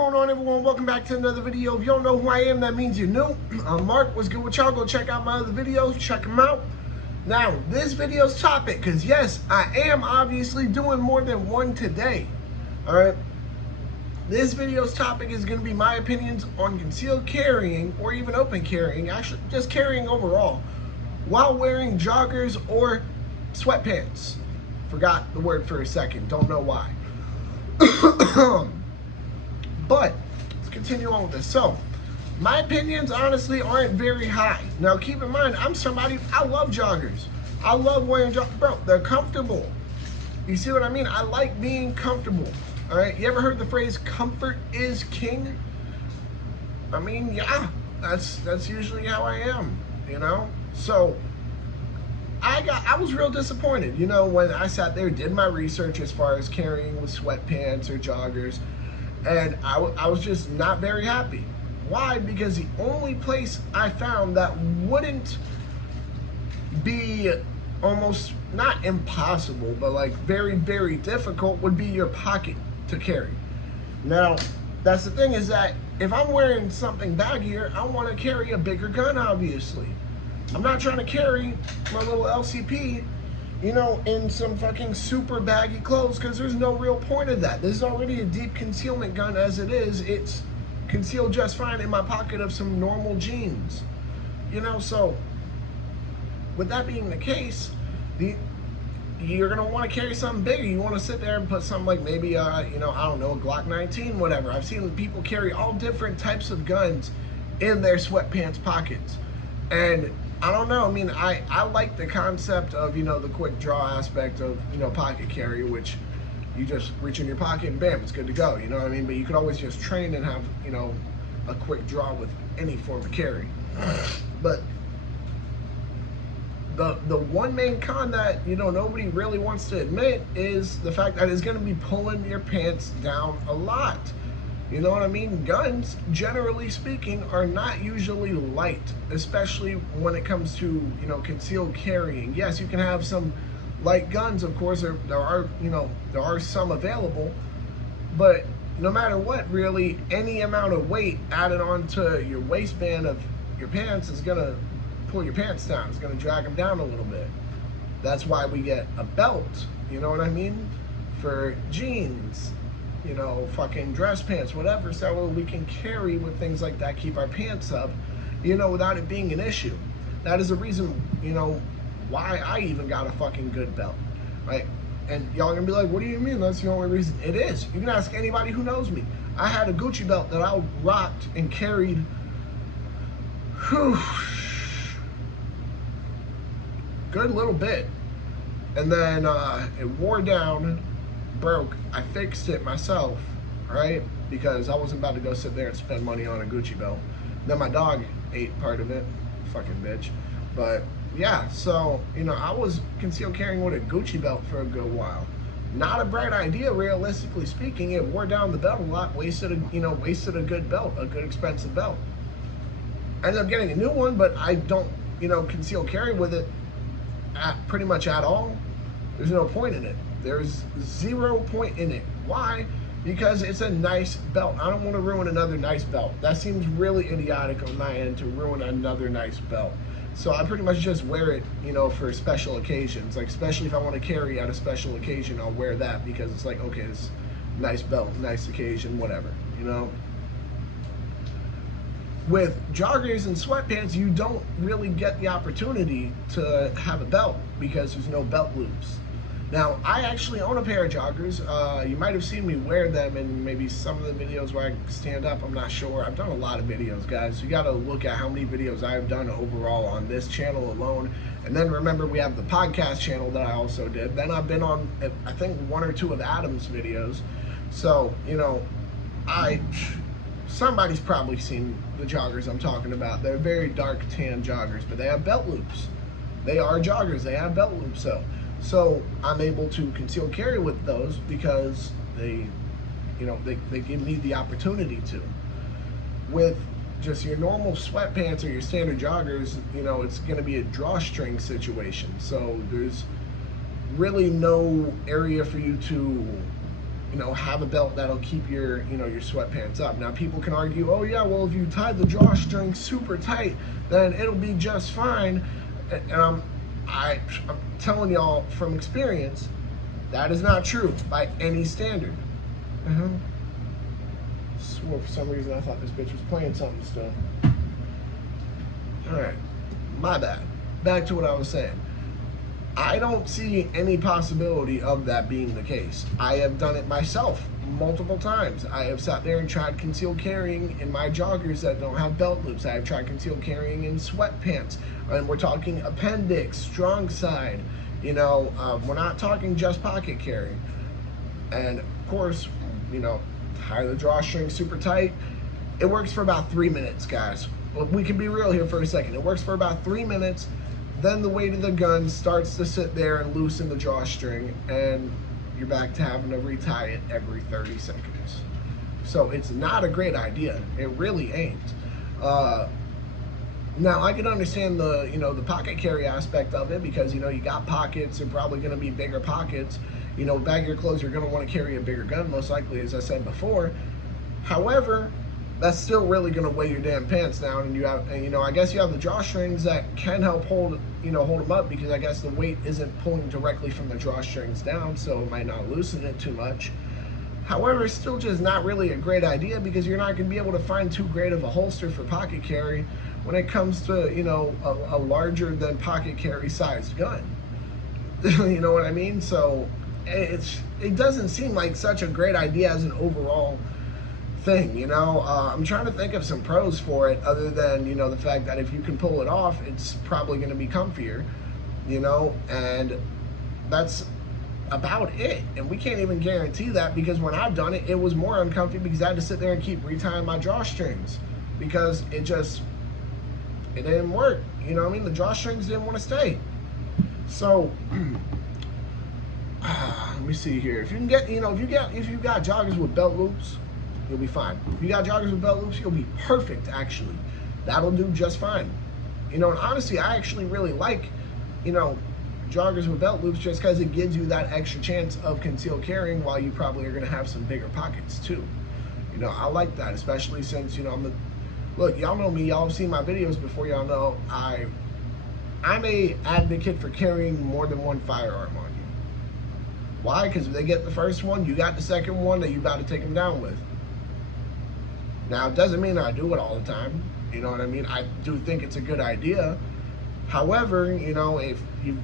going on, everyone? Welcome back to another video. If you don't know who I am, that means you're new. I'm Mark. What's good with y'all? Go check out my other videos. Check them out. Now, this video's topic, because yes, I am obviously doing more than one today. All right. This video's topic is going to be my opinions on concealed carrying or even open carrying, actually just carrying overall, while wearing joggers or sweatpants. Forgot the word for a second. Don't know why. But let's continue on with this. So, my opinions honestly aren't very high. Now, keep in mind, I'm somebody, I love joggers. I love wearing joggers. Bro, they're comfortable. You see what I mean? I like being comfortable. All right. You ever heard the phrase "comfort is king"? I mean, yeah, that's usually how I am. You know. So I was real disappointed. You know, when I sat there, did my research as far as carrying with sweatpants or joggers. And I was just not very happy. Why? Because the only place I found that wouldn't be almost, not impossible, but like very, very difficult would be your pocket to carry. Now, that's the thing, is that if I'm wearing something baggier, I want to carry a bigger gun, obviously. I'm not trying to carry my little LCP, you know, in some fucking super baggy clothes, because there's no real point of that. This is already a deep concealment gun as it is. It's concealed just fine in my pocket of some normal jeans. You know, so with that being the case, you're gonna want to carry something bigger. You want to sit there and put something like maybe, you know, I don't know, a Glock 19, whatever. I've seen people carry all different types of guns in their sweatpants pockets. And I don't know, I mean, I like the concept of, you know, the quick draw aspect of, you know, pocket carry, which you just reach in your pocket and bam, it's good to go, you know what I mean? But you could always just train and have, you know, a quick draw with any form of carry. But the one main con that, you know, nobody really wants to admit is the fact that it's going to be pulling your pants down a lot. You know what I mean? Guns, generally speaking, are not usually light, especially when it comes to, you know, concealed carrying. Yes, you can have some light guns, of course, there are some available, but no matter what, really, any amount of weight added onto your waistband of your pants is gonna pull your pants down. It's gonna drag them down a little bit. That's why we get a belt, you know what I mean? For jeans, you know, fucking dress pants, whatever, so we can carry with things like that, keep our pants up, you know, without it being an issue. That is the reason, you know, why I even got a fucking good belt, right? And y'all gonna be like, what do you mean that's the only reason? It is. You can ask anybody who knows me. I had a Gucci belt that I rocked and carried, good little bit. And then it wore down, broke. I fixed it myself, right? Because I wasn't about to go sit there and spend money on a Gucci belt. Then my dog ate part of it, fucking bitch. But yeah, so, you know, I was concealed carrying with a Gucci belt for a good while. Not a bright idea, realistically speaking. It wore down the belt a lot, wasted a good belt, a good expensive belt. I ended up getting a new one, but I don't, you know, conceal carry with it pretty much at all. There's no point in it. There's 0 point in it. Why? Because it's a nice belt. I don't want to ruin another nice belt. That seems really idiotic on my end, to ruin another nice belt. So I pretty much just wear it, you know, for special occasions. Like, especially if I want to carry at a special occasion, I'll wear that, because it's like, okay, it's nice belt, nice occasion, whatever, you know. With joggers and sweatpants, you don't really get the opportunity to have a belt because there's no belt loops. Now, I actually own a pair of joggers. You might have seen me wear them in maybe some of the videos where I stand up. I'm not sure. I've done a lot of videos, guys. You got to look at how many videos I've done overall on this channel alone. And then remember, we have the podcast channel that I also did. Then I've been on, I think, 1 or 2 of Adam's videos. So, you know, somebody's probably seen the joggers I'm talking about. They're very dark tan joggers, but they have belt loops. They are joggers. They have belt loops, So I'm able to conceal carry with those because they, you know, they give me the opportunity to. With just your normal sweatpants or your standard joggers, you know, it's going to be a drawstring situation. So there's really no area for you to have a belt that'll keep your, your sweatpants up. Now people can argue, oh yeah, well if you tie the drawstring super tight, then it'll be just fine. And I'm telling y'all from experience, that is not true by any standard. Swore for some reason I thought this bitch was playing something still. All right, my bad. Back to what I was saying. I don't see any possibility of that being the case. I have done it myself multiple times. I have sat there and tried concealed carrying in my joggers that don't have belt loops. I have tried concealed carrying in sweatpants. And we're talking appendix, strong side. We're not talking just pocket carry. And of course, tie the drawstring super tight. It works for about 3 minutes, guys. We can be real here for a second. It works for about 3 minutes. Then the weight of the gun starts to sit there and loosen the drawstring, and you're back to having to retie it every 30 seconds. So it's not a great idea. It really ain't. Now I can understand the pocket carry aspect of it, because you got pockets. They're probably going to be bigger pockets. Bag your clothes, you're going to want to carry a bigger gun, most likely, as I said before. However, that's still really going to weigh your damn pants down, and I guess you have the drawstrings that can help hold them up, because I guess the weight isn't pulling directly from the drawstrings down, so it might not loosen it too much. However, it's still just not really a great idea, because you're not going to be able to find too great of a holster for pocket carry when it comes to a larger than pocket carry sized gun. You know what I mean? So it doesn't seem like such a great idea as an overall thing. I'm trying to think of some pros for it, other than the fact that if you can pull it off, it's probably going to be comfier, and that's about it. And we can't even guarantee that, because when I've done it, it was more uncomfy, because I had to sit there and keep retying my drawstrings, because it didn't work. The drawstrings didn't want to stay. So let me see here. If you can get, if you got joggers with belt loops, you'll be fine. If you got joggers with belt loops, you'll be perfect, actually. That'll do just fine. And honestly, I actually really like, joggers with belt loops, just because it gives you that extra chance of concealed carrying, while you probably are going to have some bigger pockets too. I like that, especially since, look, y'all know me, y'all have seen my videos before, y'all know I'm a advocate for carrying more than one firearm on you. Why? Because if they get the first one, you got the second one that you about to take them down with. Now, it doesn't mean I do it all the time. You know what I mean? I do think it's a good idea. However, if you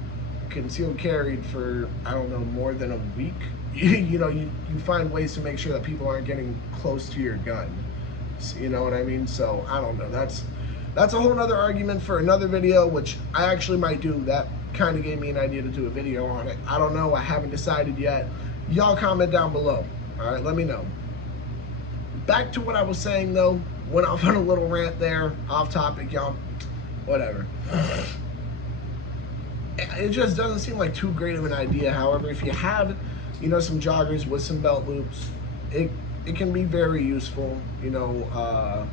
concealed carried for, I don't know, more than a week, you find ways to make sure that people aren't getting close to your gun. You know what I mean? So, I don't know. That's a whole nother argument for another video, which I actually might do. That kind of gave me an idea to do a video on it. I don't know. I haven't decided yet. Y'all comment down below. All right, let me know. Back to what I was saying, though. Went off on a little rant there, off topic, y'all. Whatever. It just doesn't seem like too great of an idea. However, if you have, some joggers with some belt loops, it can be very useful. I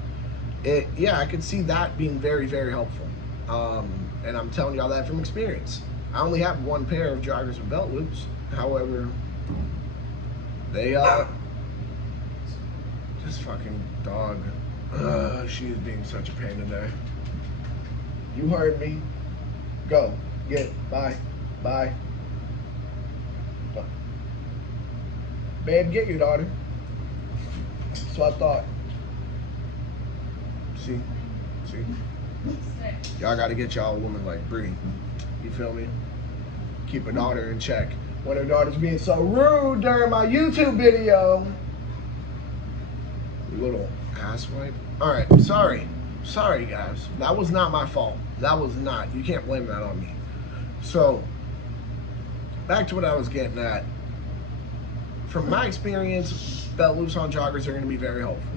could see that being very, very helpful. And I'm telling y'all that from experience. I only have one pair of joggers with belt loops. However, they this fucking dog. She is being such a pain today. You heard me. Go. Get. Bye. Bye. Babe, get your daughter. That's what I thought. See? Y'all gotta get y'all a woman like Bree. You feel me? Keep a daughter in check. When her daughter's being so rude during my YouTube video. Little asswipe. Alright, sorry. Sorry, guys. That was not my fault. That was not. You can't blame that on me. So, back to what I was getting at. From my experience, belt loops on joggers are going to be very helpful.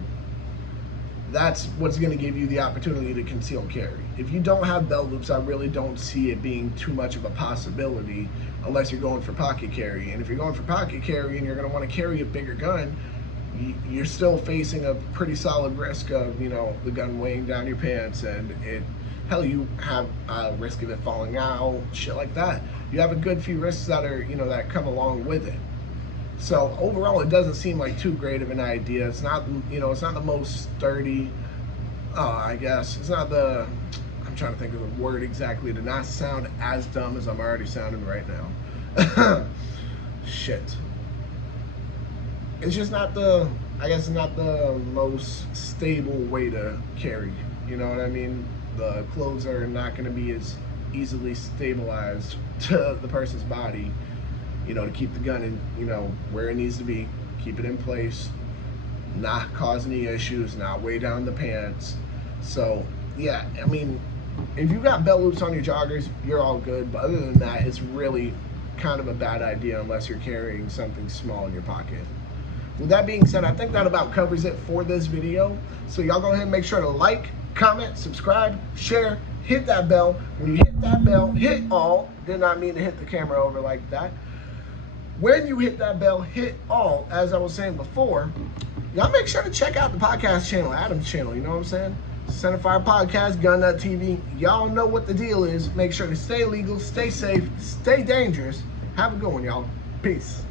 That's what's going to give you the opportunity to conceal carry. If you don't have belt loops, I really don't see it being too much of a possibility unless you're going for pocket carry. And if you're going for pocket carry and you're going to want to carry a bigger gun, you're still facing a pretty solid risk of, the gun weighing down your pants, and hell, you have a risk of it falling out, shit like that. You have a good few risks that are, that come along with it. So overall, it doesn't seem like too great of an idea. It's not, it's not the most sturdy. I guess it's not the. I'm trying to think of the word exactly to not sound as dumb as I'm already sounding right now. Shit. It's just not the. I guess it's not the most stable way to carry. You know what I mean? The clothes are not going to be as easily stabilized to the person's body, to keep the gun in, where it needs to be, keep it in place, not cause any issues, not weigh down the pants. So, yeah, I mean, if you got belt loops on your joggers, you're all good. But other than that, it's really kind of a bad idea unless you're carrying something small in your pocket. With that being said, I think that about covers it for this video. So y'all go ahead and make sure to like, comment, subscribe, share, hit that bell. When you hit that bell, hit all. Did not mean to hit the camera over like that. When you hit that bell, hit all. As I was saying before, y'all make sure to check out the podcast channel, Adam's channel, you know what I'm saying? Centerfire Podcast, Gun Nut TV. Y'all know what the deal is. Make sure to stay legal, stay safe, stay dangerous. Have a good one, y'all. Peace.